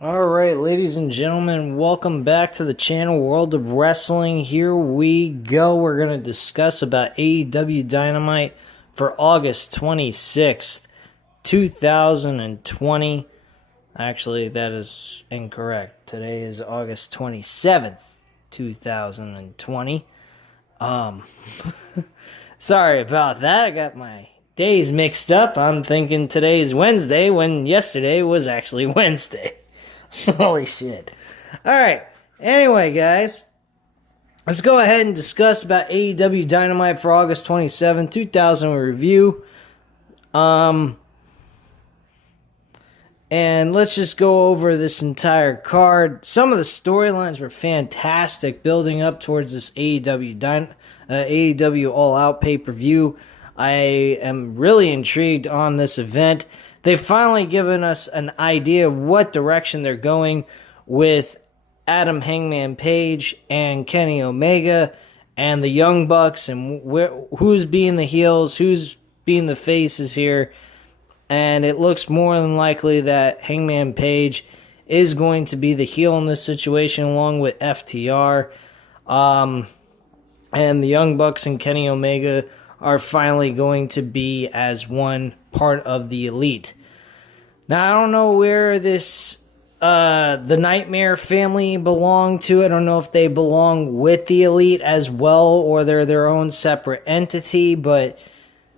Alright, ladies and gentlemen, welcome back to the channel World of Wrestling. Here we go. We're going to discuss about AEW Dynamite for August 26th, 2020. Actually, that is incorrect. Today is August 27th, 2020. Sorry about that. I got my days mixed up. I'm thinking today's Wednesday when yesterday was actually Wednesday. Holy shit. Alright, anyway guys, let's go ahead and discuss about AEW Dynamite for August 27, 2000 review. And let's just go over this entire card. Some of the storylines were fantastic building up towards this AEW All Out pay-per-view. I am really intrigued on this event. They've finally given us an idea of what direction they're going with Adam Hangman Page and Kenny Omega and the Young Bucks and who's being the heels, who's being the faces here. And it looks more than likely that Hangman Page is going to be the heel in this situation along with FTR. And the Young Bucks and Kenny Omega are finally going to be as one part of the Elite. Now, I don't know where this, the Nightmare family belong to. I don't know if they belong with the Elite as well or they're their own separate entity, but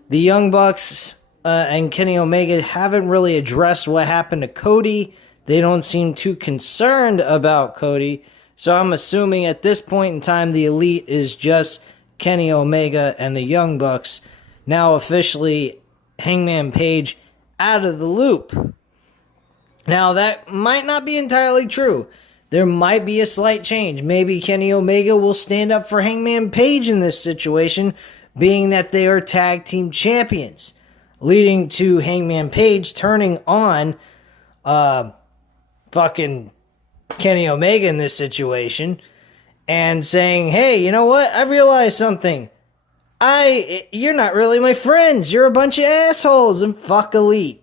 the Young Bucks and Kenny Omega haven't really addressed what happened to Cody. They don't seem too concerned about Cody, so I'm assuming at this point in time the Elite is just Kenny Omega and the Young Bucks. Now officially Hangman Page out of the loop. Now that might not be entirely true. There might be a slight change. Maybe Kenny Omega will stand up for Hangman Page in this situation, being that they are tag team champions, leading to Hangman Page turning on fucking Kenny Omega in this situation and saying, hey, you know what? I realized something. You're not really my friends. You're a bunch of assholes, and fuck Elite.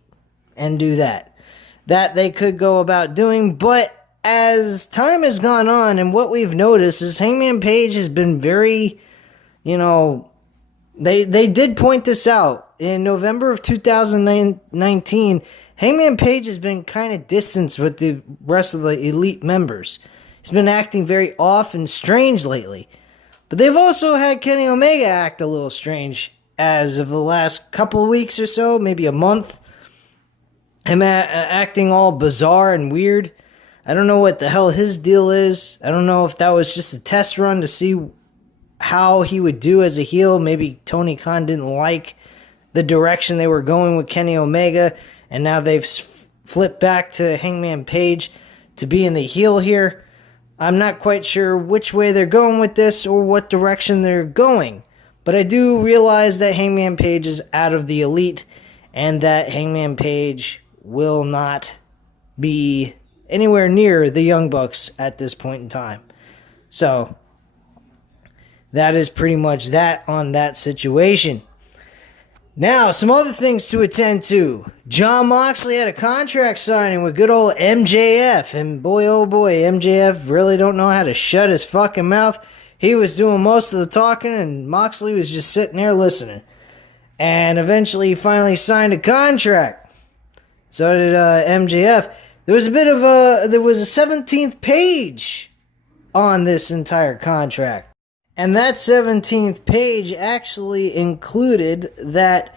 And do that. That they could go about doing, but as time has gone on, and what we've noticed is Hangman Page has been very, they did point this out. In November of 2019, Hangman Page has been kind of distanced with the rest of the Elite members. He's been acting very off and strange lately. But they've also had Kenny Omega act a little strange as of the last couple of weeks or so, maybe a month. Him acting all bizarre and weird. I don't know what the hell his deal is. I don't know if that was just a test run to see how he would do as a heel. Maybe Tony Khan didn't like the direction they were going with Kenny Omega, and now they've flipped back to Hangman Page to be in the heel here. I'm not quite sure which way they're going with this or what direction they're going, but I do realize that Hangman Page is out of the Elite and that Hangman Page will not be anywhere near the Young Bucks at this point in time. So that is pretty much that on that situation. Now, some other things to attend to. Jon Moxley had a contract signing with good old MJF. And boy, oh boy, MJF really don't know how to shut his fucking mouth. He was doing most of the talking and Moxley was just sitting there listening. And eventually he finally signed a contract. So did MJF. There was a 17th page on this entire contract. And that 17th page actually included that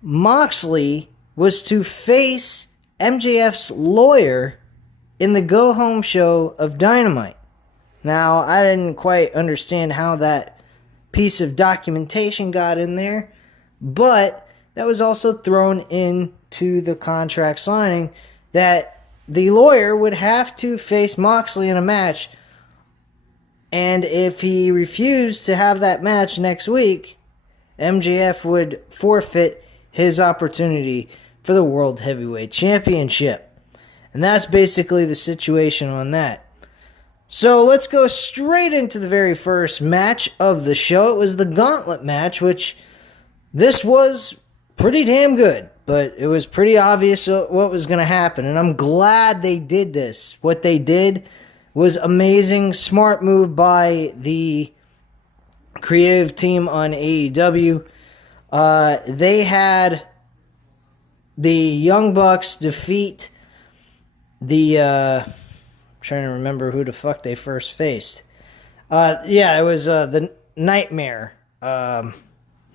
Moxley was to face MJF's lawyer in the go-home show of Dynamite. Now, I didn't quite understand how that piece of documentation got in there, but that was also thrown into the contract signing that the lawyer would have to face Moxley in a match. And if he refused to have that match next week, MJF would forfeit his opportunity for the World Heavyweight Championship. And that's basically the situation on that. So let's go straight into the very first match of the show. It was the Gauntlet match, which this was pretty damn good. but it was pretty obvious what was going to happen. And I'm glad they did this. What they did was amazing. Smart move by the creative team on AEW. They had the Young Bucks defeat the... I'm trying to remember who the fuck they first faced. It was the Nightmare.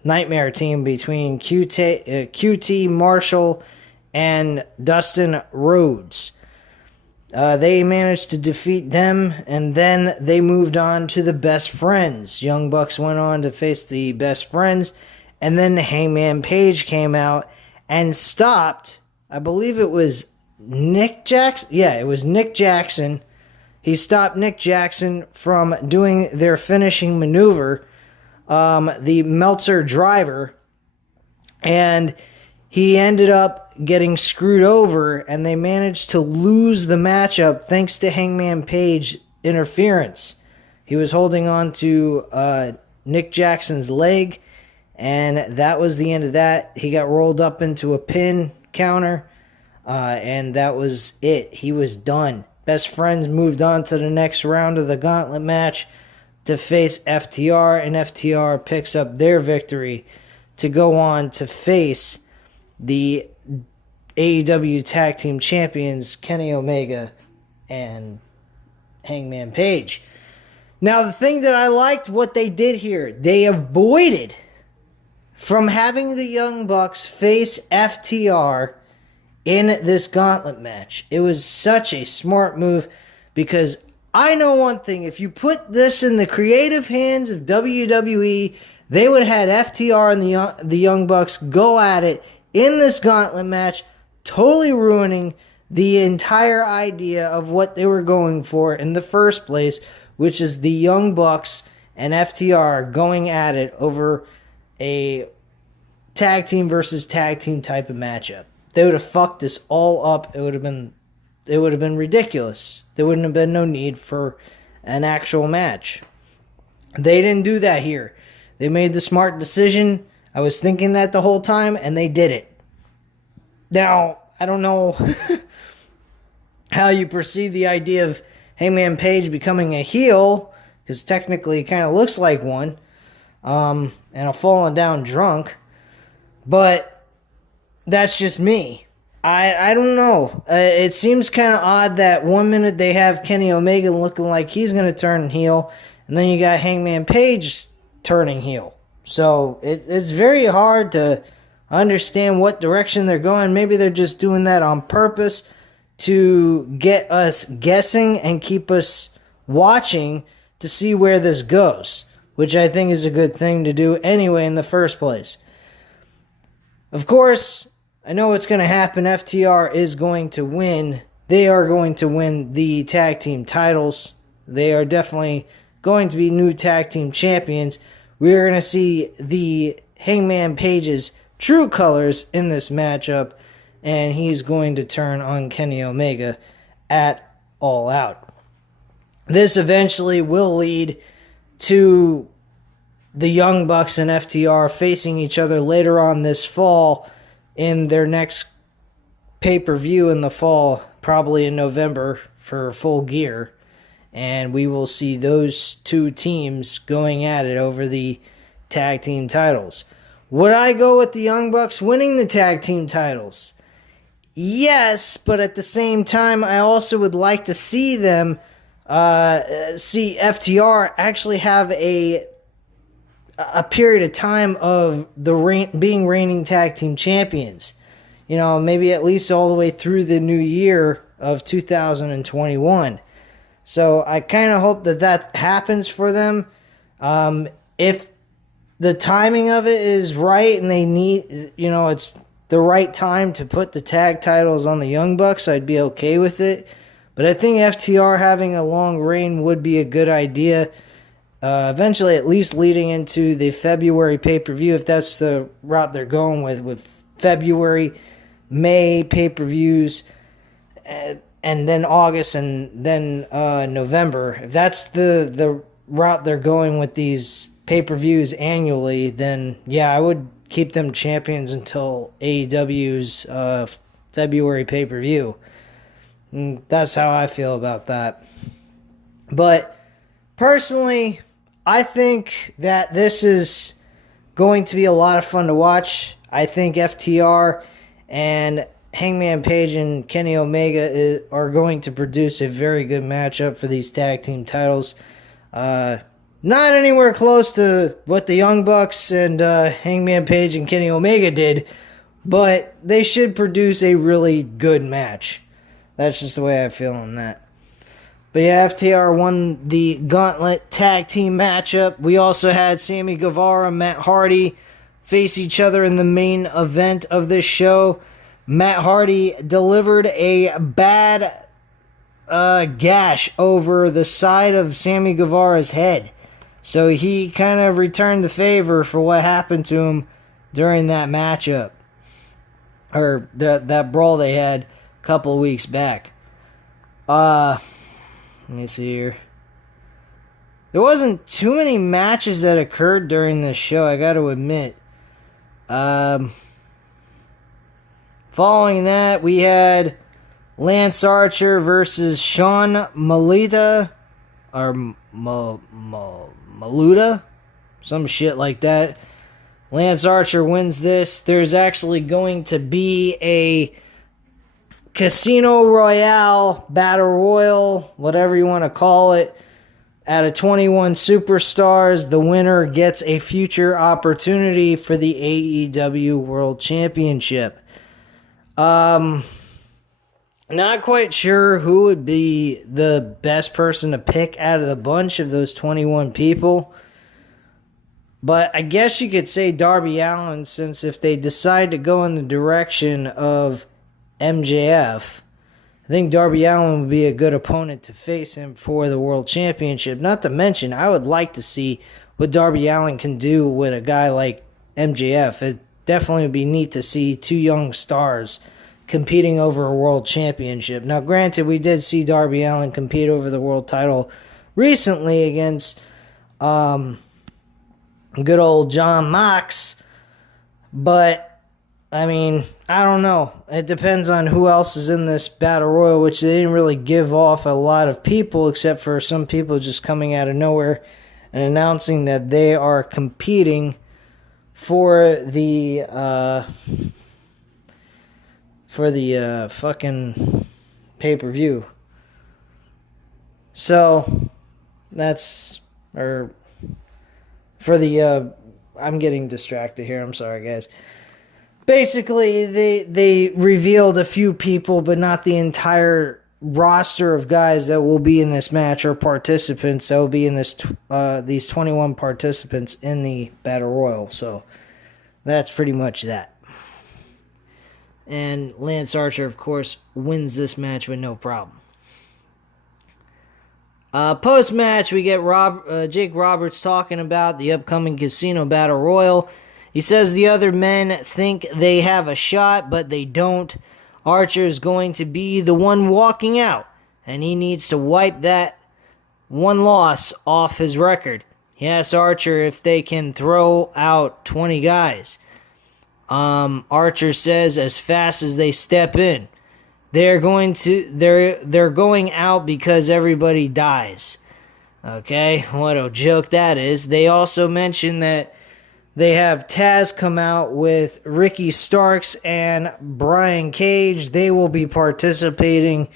Nightmare team between QT Marshall and Dustin Rhodes. They managed to defeat them, and then they moved on to the Best Friends. Young Bucks went on to face the Best Friends, and then Hangman Page came out and stopped, I believe it was Nick Jackson. Yeah, it was Nick Jackson. He stopped Nick Jackson from doing their finishing maneuver, the Meltzer driver, and he ended up getting screwed over, and they managed to lose the matchup thanks to Hangman Page interference. He was holding on to Nick Jackson's leg, and that was the end of that. He got rolled up into a pin counter, and that was it. He was done. Best Friends moved on to the next round of the gauntlet match to face FTR, and FTR picks up their victory to go on to face the AEW Tag Team Champions Kenny Omega and Hangman Page. Now, the thing that I liked what they did here, they avoided from having the Young Bucks face FTR in this gauntlet match. It was such a smart move because I know one thing. If you put this in the creative hands of WWE, they would have had FTR and the Young Bucks go at it in this gauntlet match, totally ruining the entire idea of what they were going for in the first place, which is the Young Bucks and FTR going at it over a tag team versus tag team type of matchup. They would have fucked this all up. It would have been ridiculous. There wouldn't have been no need for an actual match. They didn't do that here. They made the smart decision. I was thinking that the whole time, and they did it. Now, I don't know how you perceive the idea of Hangman Page becoming a heel, because technically he kind of looks like one, and a fallen down drunk, but that's just me. I don't know. It seems kind of odd that 1 minute they have Kenny Omega looking like he's going to turn heel, and then you got Hangman Page turning heel. So it's very hard to understand what direction they're going. Maybe they're just doing that on purpose to get us guessing and keep us watching to see where this goes, which I think is a good thing to do anyway in the first place. Of course, I know what's going to happen. FTR is going to win. They are going to win the tag team titles. They are definitely going to be new tag team champions. We are going to see the Hangman Page's true colors in this matchup, and he's going to turn on Kenny Omega at All Out. This eventually will lead to the Young Bucks and FTR facing each other later on this fall in their next pay-per-view in the fall, probably in November for Full Gear. And we will see those two teams going at it over the tag team titles. Would I go with the Young Bucks winning the tag team titles? Yes, but at the same time, I also would like to see them, see FTR actually have a period of time of being reigning tag team champions. You know, maybe at least all the way through the new year of 2021. So I kind of hope that happens for them. If the timing of it is right and they need, it's the right time to put the tag titles on the Young Bucks, I'd be okay with it. But I think FTR having a long reign would be a good idea. Eventually, at least leading into the February pay-per-view, if that's the route they're going with February, May pay-per-views, and then August, and then November. If that's the route they're going with these pay-per-views annually, then yeah, I would keep them champions until AEW's February pay-per-view. And that's how I feel about that. But personally, I think that this is going to be a lot of fun to watch. I think FTR and Hangman Page and Kenny Omega are going to produce a very good matchup for these tag team titles. Not anywhere close to what the Young Bucks and Hangman Page and Kenny Omega did, but they should produce a really good match. That's just the way I feel on that. But yeah, FTR won the Gauntlet tag team matchup. We also had Sammy Guevara and Matt Hardy face each other in the main event of this show. Matt Hardy delivered a bad gash over the side of Sammy Guevara's head. So he kind of returned the favor for what happened to him during that matchup. Or that brawl they had a couple of weeks back. Let me see here. There wasn't too many matches that occurred during this show, I got to admit. Following that, we had Lance Archer versus Sean Maluta, or Maluta, some shit like that. Lance Archer wins this. There's actually going to be a Casino Royale, Battle Royal, whatever you want to call it, out of 21 superstars. The winner gets a future opportunity for the AEW World Championship. Not quite sure who would be the best person to pick out of the bunch of those 21 people. But I guess you could say Darby Allin, since if they decide to go in the direction of MJF, I think Darby Allin would be a good opponent to face him for the World Championship. Not to mention, I would like to see what Darby Allin can do with a guy like MJF. It definitely would be neat to see two young stars competing over a world championship. Now, granted, we did see Darby Allin compete over the world title recently against good old John Mox, but I mean, I don't know. It depends on who else is in this battle royal, which they didn't really give off a lot of people, except for some people just coming out of nowhere and announcing that they are competing for the fucking pay-per-view. So that's, or for the I'm getting distracted here. I'm sorry, guys. Basically, they revealed a few people, but not the entire roster of guys that will be in this match or participants that will be in this these 21 participants in the Battle Royal. So that's pretty much that. And Lance Archer, of course, wins this match with no problem. Post-match, we get Jake Roberts talking about the upcoming Casino Battle Royal. He says the other men think they have a shot, but they don't. Archer is going to be the one walking out, and he needs to wipe that one loss off his record. He asks Archer if they can throw out 20 guys. Archer says as fast as they step in. They're going out because everybody dies. Okay, what a joke that is. They also mention that they have Taz come out with Ricky Starks and Brian Cage. They will be participating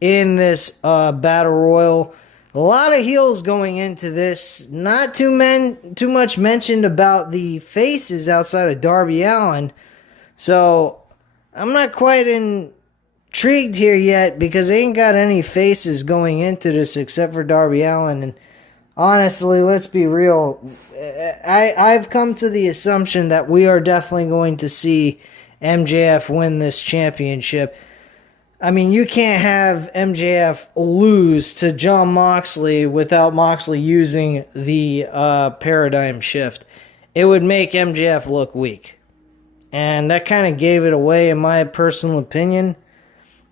in this Battle Royal. A lot of heels going into this. Not too much mentioned about the faces outside of Darby Allin. So I'm not quite intrigued here yet because they ain't got any faces going into this except for Darby Allin. And honestly, let's be real. I've come to the assumption that we are definitely going to see MJF win this championship. I mean, you can't have MJF lose to Jon Moxley without Moxley using the paradigm shift. It would make MJF look weak. And that kind of gave it away in my personal opinion,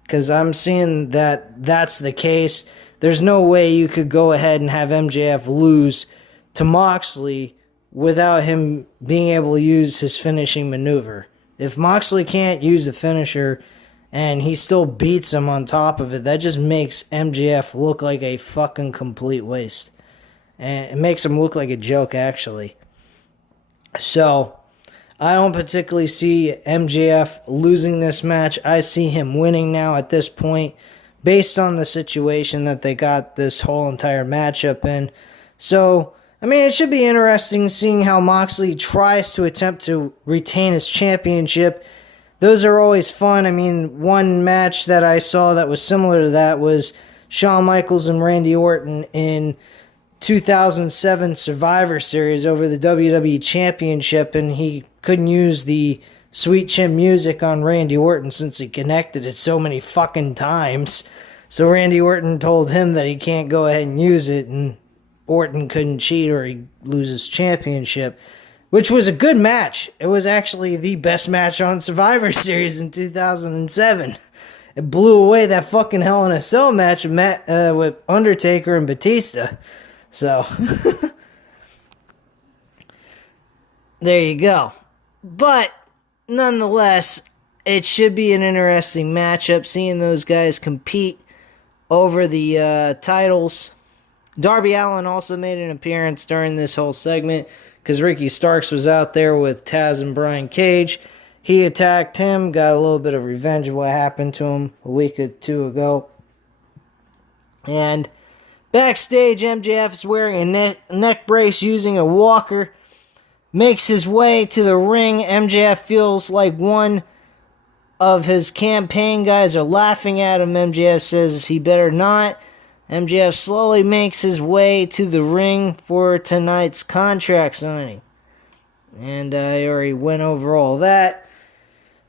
because I'm seeing that that's the case. There's no way you could go ahead and have MJF lose to Moxley without him being able to use his finishing maneuver. If Moxley can't use the finisher and he still beats him on top of it, that just makes MJF look like a fucking complete waste. And it makes him look like a joke, actually. So, I don't particularly see MJF losing this match. I see him winning now at this point, based on the situation that they got this whole entire matchup in. So, I mean, it should be interesting seeing how Moxley tries to attempt to retain his championship. Those are always fun. I mean, one match that I saw that was similar to that was Shawn Michaels and Randy Orton in 2007 Survivor Series over the WWE Championship, and he couldn't use the Sweet Chin Music on Randy Orton since he connected it so many fucking times. So Randy Orton told him that he can't go ahead and use it, and Orton couldn't cheat or he'd lose his championship, which was a good match. It was actually the best match on Survivor Series in 2007. It blew away that fucking Hell in a Cell match with Undertaker and Batista. So, there you go. But, nonetheless, it should be an interesting matchup, seeing those guys compete over the titles. Darby Allin also made an appearance during this whole segment because Ricky Starks was out there with Taz and Brian Cage. He attacked him, got a little bit of revenge of what happened to him a week or two ago. And backstage, MJF is wearing a neck brace using a walker. Makes his way to the ring. MJF feels like one of his campaign guys are laughing at him. MJF says he better not. MJF slowly makes his way to the ring for tonight's contract signing. And I already went over all that.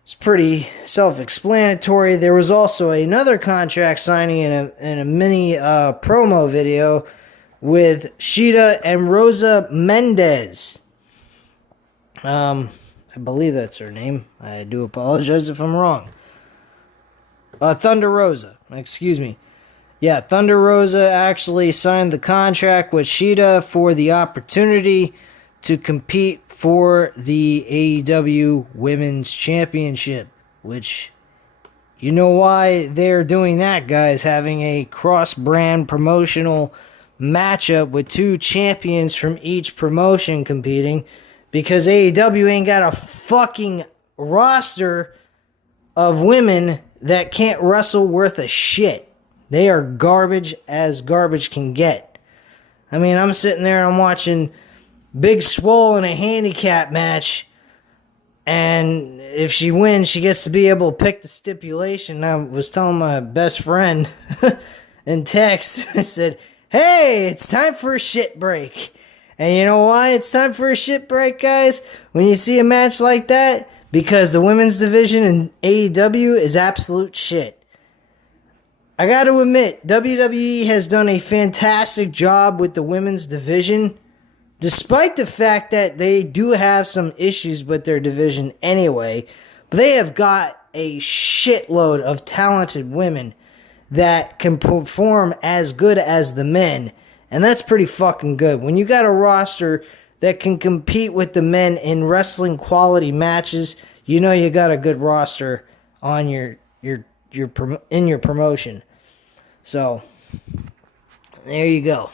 It's pretty self-explanatory. There was also another contract signing in a mini promo video with Shida and Rosa Mendez. I believe that's her name. I do apologize if I'm wrong. Thunder Rosa. Excuse me. Yeah, Thunder Rosa actually signed the contract with Shida for the opportunity to compete for the AEW Women's Championship, which, you know why they're doing that, guys, having a cross-brand promotional matchup with two champions from each promotion competing, because AEW ain't got a fucking roster of women that can't wrestle worth a shit. They are garbage as garbage can get. I mean, I'm sitting there and I'm watching Big Swole in a handicap match, and if she wins, she gets to be able to pick the stipulation. I was telling my best friend in text, I said, hey, it's time for a shit break. And you know why it's time for a shit break, guys? When you see a match like that? Because the women's division in AEW is absolute shit. I got to admit, WWE has done a fantastic job with the women's division, despite the fact that they do have some issues with their division anyway. But they have got a shitload of talented women that can perform as good as the men. And that's pretty fucking good. When you got a roster that can compete with the men in wrestling quality matches, you know you got a good roster on your promotion. So, there you go.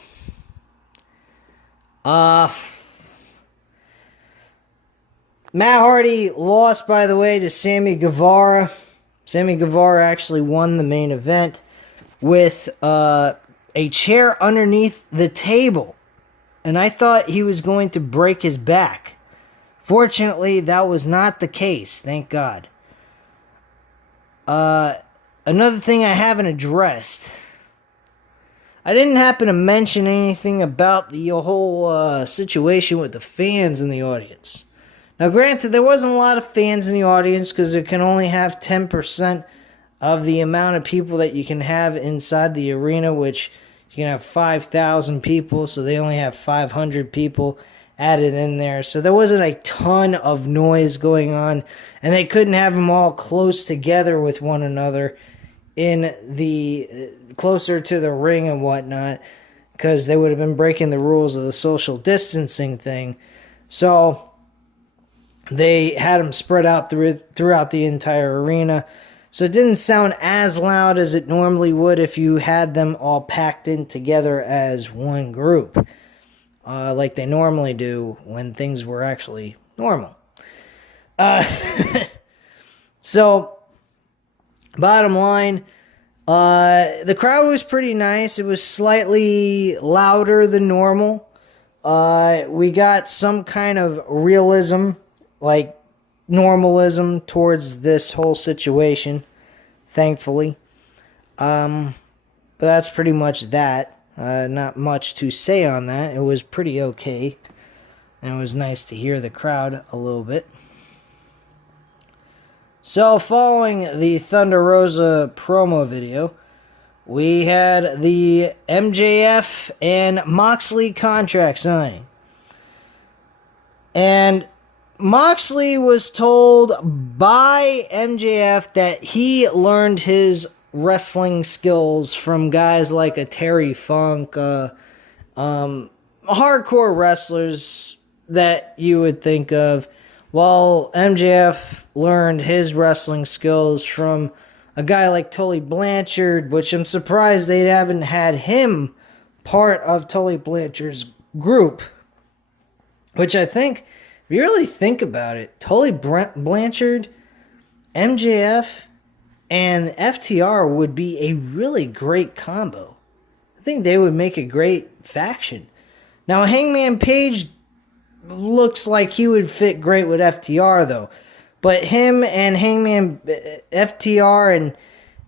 Matt Hardy lost, by the way, to Sammy Guevara. Sammy Guevara actually won the main event with a chair underneath the table. And I thought he was going to break his back. Fortunately, that was not the case. Thank God. Another thing I haven't addressed. I didn't happen to mention anything about the whole situation with the fans in the audience. Now, granted, there wasn't a lot of fans in the audience because it can only have 10% of the amount of people that you can have inside the arena, which you can have 5,000 people, so they only have 500 people added in there. So there wasn't a ton of noise going on, and they couldn't have them all close together with one another in the closer to the ring and whatnot, because they would have been breaking the rules of the social distancing thing. So they had them spread out throughout the entire arena. So it didn't sound as loud as it normally would if you had them all packed in together as one group, like they normally do when things were actually normal. So, bottom line, the crowd was pretty nice. It was slightly louder than normal. We got some kind of realism, like normalism towards this whole situation, thankfully. But that's pretty much that. Not much to say on that. It was pretty okay. And it was nice to hear the crowd a little bit. So, following the Thunder Rosa promo video, we had the MJF and Moxley contract signing. And Moxley was told by MJF that he learned his wrestling skills from guys like a Terry Funk, hardcore wrestlers that you would think of. While MJF learned his wrestling skills from a guy like Tully Blanchard, which I'm surprised they haven't had him part of Tully Blanchard's group. Which I think, if you really think about it, Tully Blanchard, MJF, and FTR would be a really great combo. I think they would make a great faction. Now, Hangman Page looks like he would fit great with FTR, though. But him and Hangman, FTR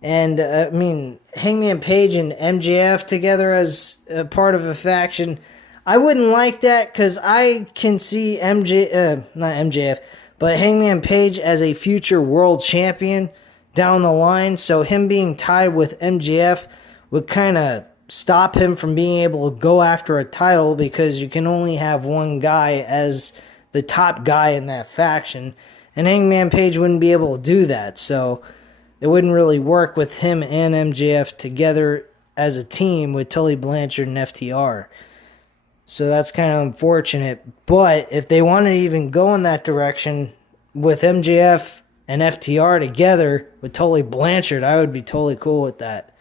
and Hangman Page and MJF together as a part of a faction, I wouldn't like that because I can see not MJF, but Hangman Page as a future world champion down the line. So him being tied with MJF would kind of stop him from being able to go after a title because you can only have one guy as the top guy in that faction. And Hangman Page wouldn't be able to do that. So it wouldn't really work with him and MJF together as a team with Tully Blanchard and FTR. So that's kind of unfortunate. But if they wanted to even go in that direction with MJF and FTR together with Tully Blanchard, I would be totally cool with that.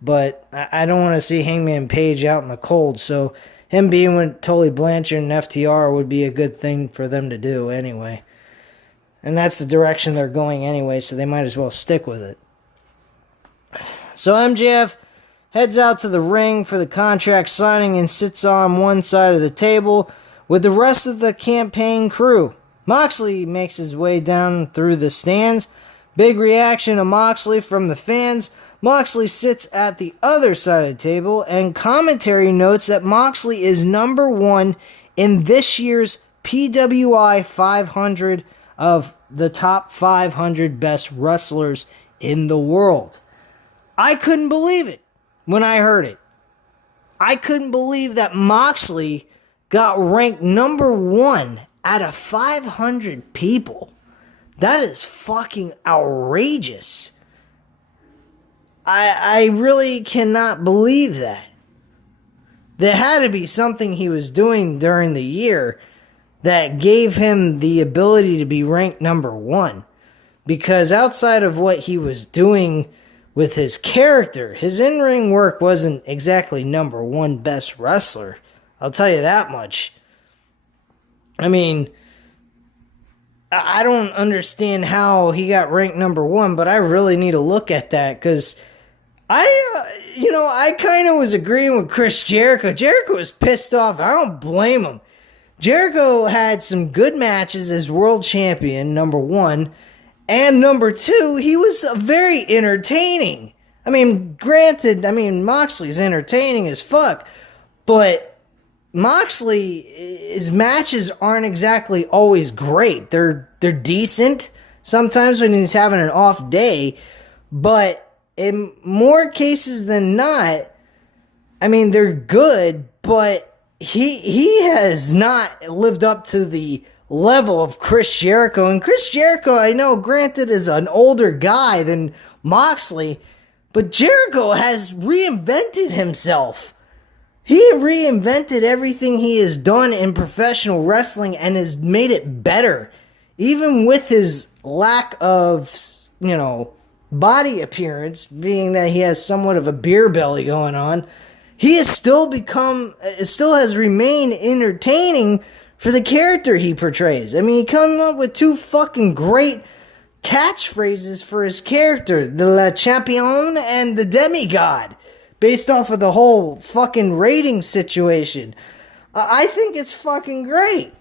But I don't want to see Hangman Page out in the cold. So him being with Tully Blanchard and FTR would be a good thing for them to do anyway. And that's the direction they're going anyway, so they might as well stick with it. So MJF heads out to the ring for the contract signing and sits on one side of the table with the rest of the campaign crew. Moxley makes his way down through the stands. Big reaction to Moxley from the fans. Moxley sits at the other side of the table, and commentary notes that Moxley is number one in this year's PWI 500 of the top 500 best wrestlers in the world. I couldn't believe it when I heard it. I couldn't believe that Moxley got ranked number one out of 500 people. That is fucking outrageous. I really cannot believe that. There had to be something he was doing during the year that gave him the ability to be ranked number one. Because outside of what he was doing with his character, his in-ring work wasn't exactly number one best wrestler. I'll tell you that much. I mean, I don't understand how he got ranked number one, but I really need to look at that because I kind of was agreeing with Chris Jericho. Jericho was pissed off. I don't blame him. Jericho had some good matches as world champion, number one. And number two, he was very entertaining. I mean, granted, Moxley's entertaining as fuck. But his matches aren't exactly always great. They're decent sometimes when he's having an off day. But in more cases than not, they're good, but he has not lived up to the level of Chris Jericho. And Chris Jericho, I know, granted, is an older guy than Moxley, but Jericho has reinvented himself. He reinvented everything he has done in professional wrestling and has made it better. Even with his lack of, body appearance, being that he has somewhat of a beer belly going on, he has still has remained entertaining for the character he portrays. I mean, he came up with 2 fucking great catchphrases for his character, the Le Champion and the Demigod, based off of the whole fucking rating situation. I think it's fucking great.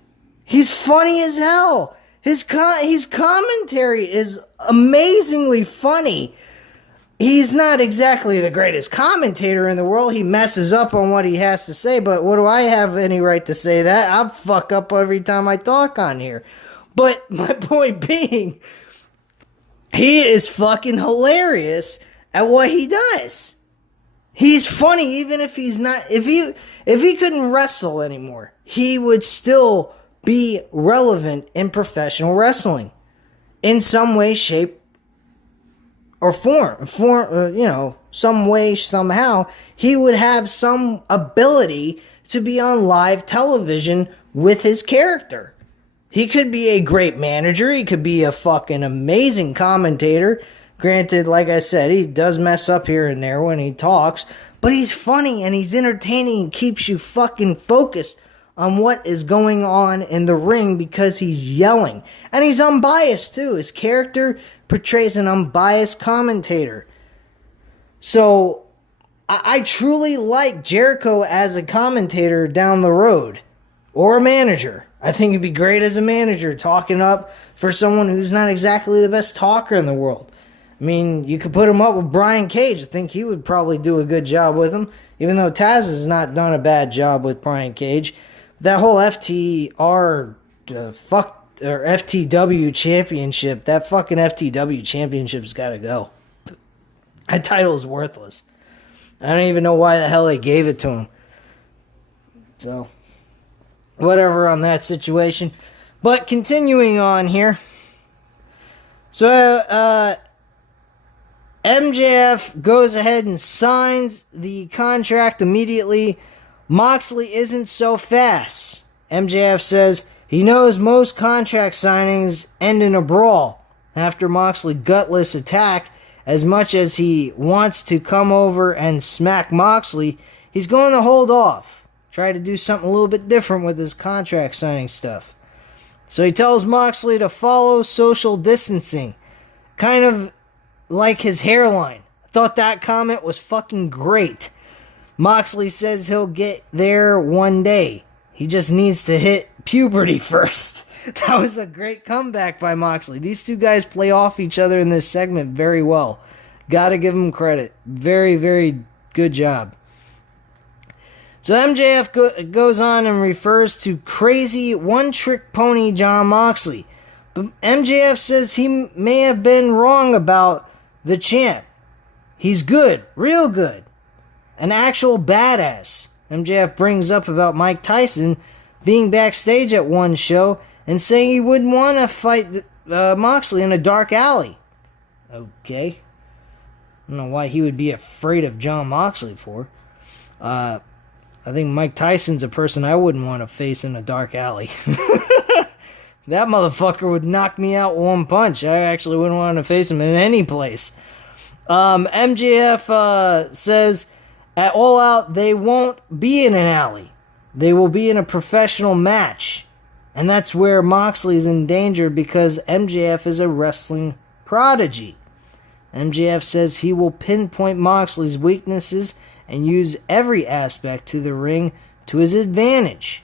He's funny as hell. His commentary is amazingly funny. He's not exactly the greatest commentator in the world. He messes up on what he has to say, but what do I have any right to say that? I'll fuck up every time I talk on here. But my point being, he is fucking hilarious at what he does. He's funny even if he's not... If he couldn't wrestle anymore, he would still be relevant in professional wrestling in some way, shape, or form, some way, somehow. He would have some ability to be on live television with his character. He could be a great manager. He could be a fucking amazing commentator. Granted, like I said, he does mess up here and there when he talks, but he's funny and he's entertaining and keeps you fucking focused on what is going on in the ring because he's yelling. And he's unbiased too. His character portrays an unbiased commentator. So, I truly like Jericho as a commentator down the road. Or a manager. I think he'd be great as a manager, talking up for someone who's not exactly the best talker in the world. I mean, you could put him up with Brian Cage. I think he would probably do a good job with him, even though Taz has not done a bad job with Brian Cage. That whole FTW championship, that fucking FTW championship's got to go. That title is worthless. I don't even know why the hell they gave it to him. So, whatever on that situation. But continuing on here. So, MJF goes ahead and signs the contract immediately. Moxley isn't so fast. MJF says he knows most contract signings end in a brawl. After Moxley's gutless attack, as much as he wants to come over and smack Moxley, he's going to hold off. Try to do something a little bit different with his contract signing stuff. So he tells Moxley to follow social distancing. Kind of like his hairline. I thought that comment was fucking great. Moxley says he'll get there one day. He just needs to hit puberty first. That was a great comeback by Moxley. These 2 guys play off each other in this segment very well. Gotta give them credit. Very, very good job. So MJF goes on and refers to crazy one-trick pony Jon Moxley. But MJF says he may have been wrong about the champ. He's good. Real good. An actual badass. MJF brings up about Mike Tyson being backstage at one show and saying he wouldn't want to fight Moxley in a dark alley. Okay. I don't know why he would be afraid of Jon Moxley for. I think Mike Tyson's a person I wouldn't want to face in a dark alley. That motherfucker would knock me out with one punch. I actually wouldn't want to face him in any place. MJF says at All Out they won't be in an alley. They will be in a professional match. And that's where Moxley is in danger because MJF is a wrestling prodigy. MJF says he will pinpoint Moxley's weaknesses and use every aspect to the ring to his advantage.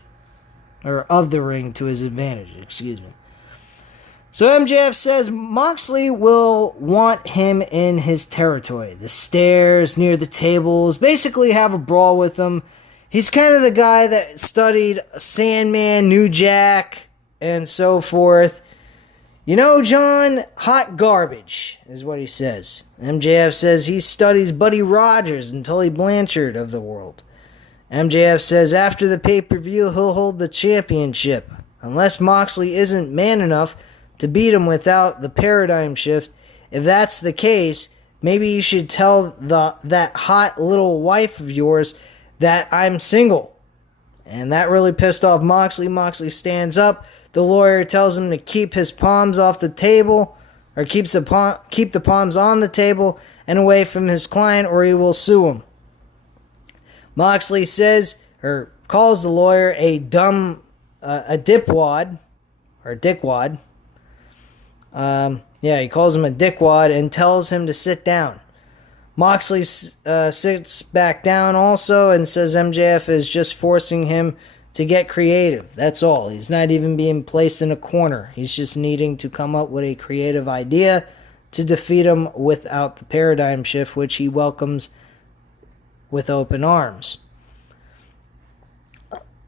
Or of the ring to his advantage, excuse me. So MJF says Moxley will want him in his territory. The stairs, near the tables, basically have a brawl with him. He's kind of the guy that studied Sandman, New Jack, and so forth. You know, John, hot garbage, is what he says. MJF says he studies Buddy Rogers and Tully Blanchard of the world. MJF says after the pay-per-view, he'll hold the championship. Unless Moxley isn't man enough to beat him without the paradigm shift. If that's the case, maybe you should tell that hot little wife of yours that I'm single. And that really pissed off Moxley. Moxley stands up. The lawyer tells him to keep his palms off the table, or keep the palms on the table and away from his client, or he will sue him. Moxley says, or calls the lawyer a dipwad, or dickwad. He calls him a dickwad and tells him to sit down. Moxley sits back down also and says MJF is just forcing him to get creative. That's all. He's not even being placed in a corner. He's just needing to come up with a creative idea to defeat him without the paradigm shift, which he welcomes with open arms.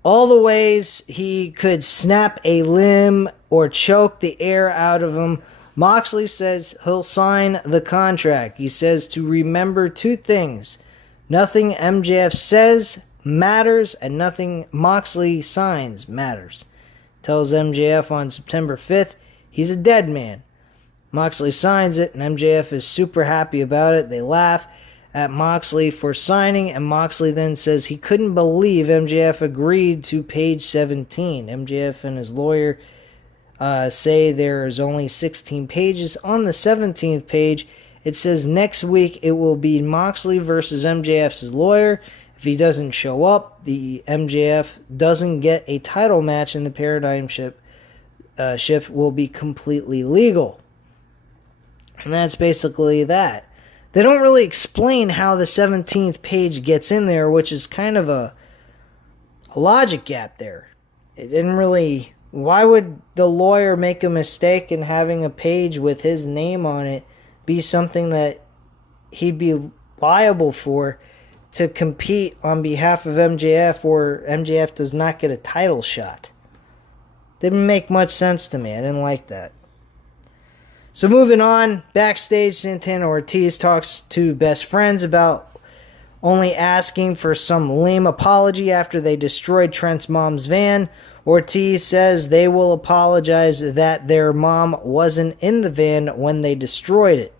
All the ways he could snap a limb or choke the air out of him, Moxley says he'll sign the contract. He says to remember two things. Nothing MJF says matters, and nothing Moxley signs matters. Tells MJF on September 5th he's a dead man. Moxley signs it, and MJF is super happy about it. They laugh at Moxley for signing, and Moxley then says he couldn't believe MJF agreed to page 17. MJF and his lawyer say there's only 16 pages. On the 17th page, it says next week it will be Moxley versus MJF's lawyer. If he doesn't show up, the MJF doesn't get a title match, and the paradigm shift will be completely legal. And that's basically that. They don't really explain how the 17th page gets in there, which is kind of a logic gap there. It didn't really... Why would the lawyer make a mistake in having a page with his name on it be something that he'd be liable for to compete on behalf of MJF, or MJF does not get a title shot? Didn't make much sense to me. I didn't like that. So moving on, backstage, Santana Ortiz talks to Best Friends about only asking for some lame apology after they destroyed Trent's mom's van. Ortiz says they will apologize that their mom wasn't in the van when they destroyed it.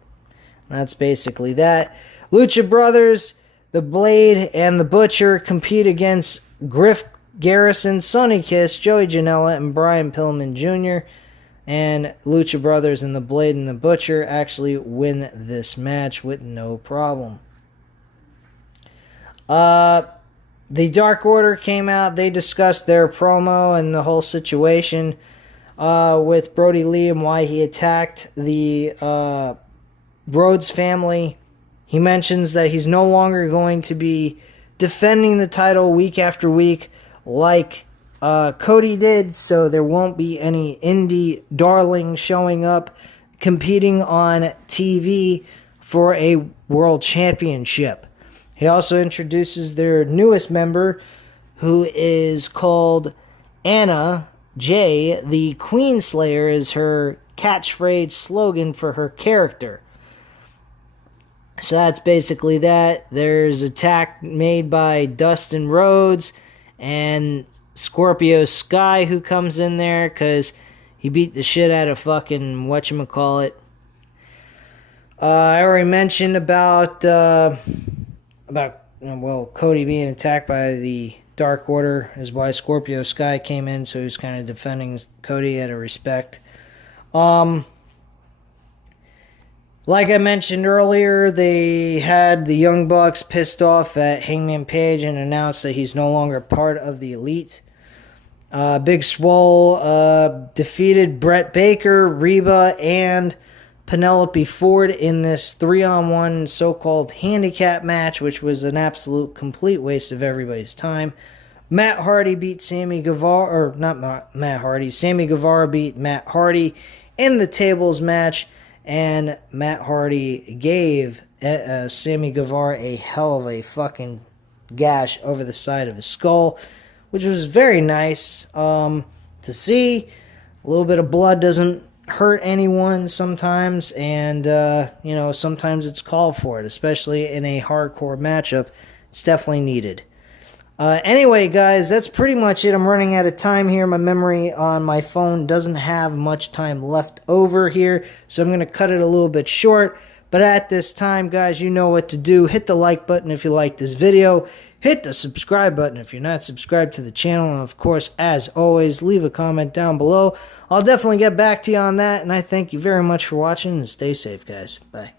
That's basically that. Lucha Brothers, The Blade, and The Butcher compete against Griff Garrison, Sonny Kiss, Joey Janela, and Brian Pillman Jr., and Lucha Brothers and The Blade and The Butcher actually win this match with no problem. The Dark Order came out. They discussed their promo and the whole situation with Brody Lee and why he attacked the Rhodes family. He mentions that he's no longer going to be defending the title week after week like Cody did, so there won't be any indie darling showing up competing on TV for a world championship. He also introduces their newest member, who is called Anna J. The Queen Slayer is her catchphrase slogan for her character. So that's basically that. There's an attack made by Dustin Rhodes and Scorpio Sky, who comes in there because he beat the shit out of fucking whatchamacallit. I already mentioned about Cody being attacked by the Dark Order is why Scorpio Sky came in, so he's kind of defending Cody out of respect. Like I mentioned earlier, they had the Young Bucks pissed off at Hangman Page and announced that he's no longer part of the Elite. Big Swole defeated Brett Baker, Reba, and Penelope Ford in this 3-on-1 so-called handicap match, which was an absolute complete waste of everybody's time. Matt Hardy beat Sammy Guevara, or not Matt Hardy, Sammy Guevara beat Matt Hardy in the tables match, and Matt Hardy gave Sammy Guevara a hell of a fucking gash over the side of his skull, which was very nice to see. A little bit of blood doesn't hurt anyone sometimes, and sometimes it's called for it, especially in a hardcore matchup. It's definitely needed. Anyway, guys, that's pretty much it. I'm running out of time here. My memory on my phone doesn't have much time left over here, so I'm going to cut it a little bit short. But at this time, guys, you know what to do. Hit the like button if you like this video. Hit the subscribe button if you're not subscribed to the channel. And of course, as always, leave a comment down below. I'll definitely get back to you on that. And I thank you very much for watching, and stay safe, guys. Bye.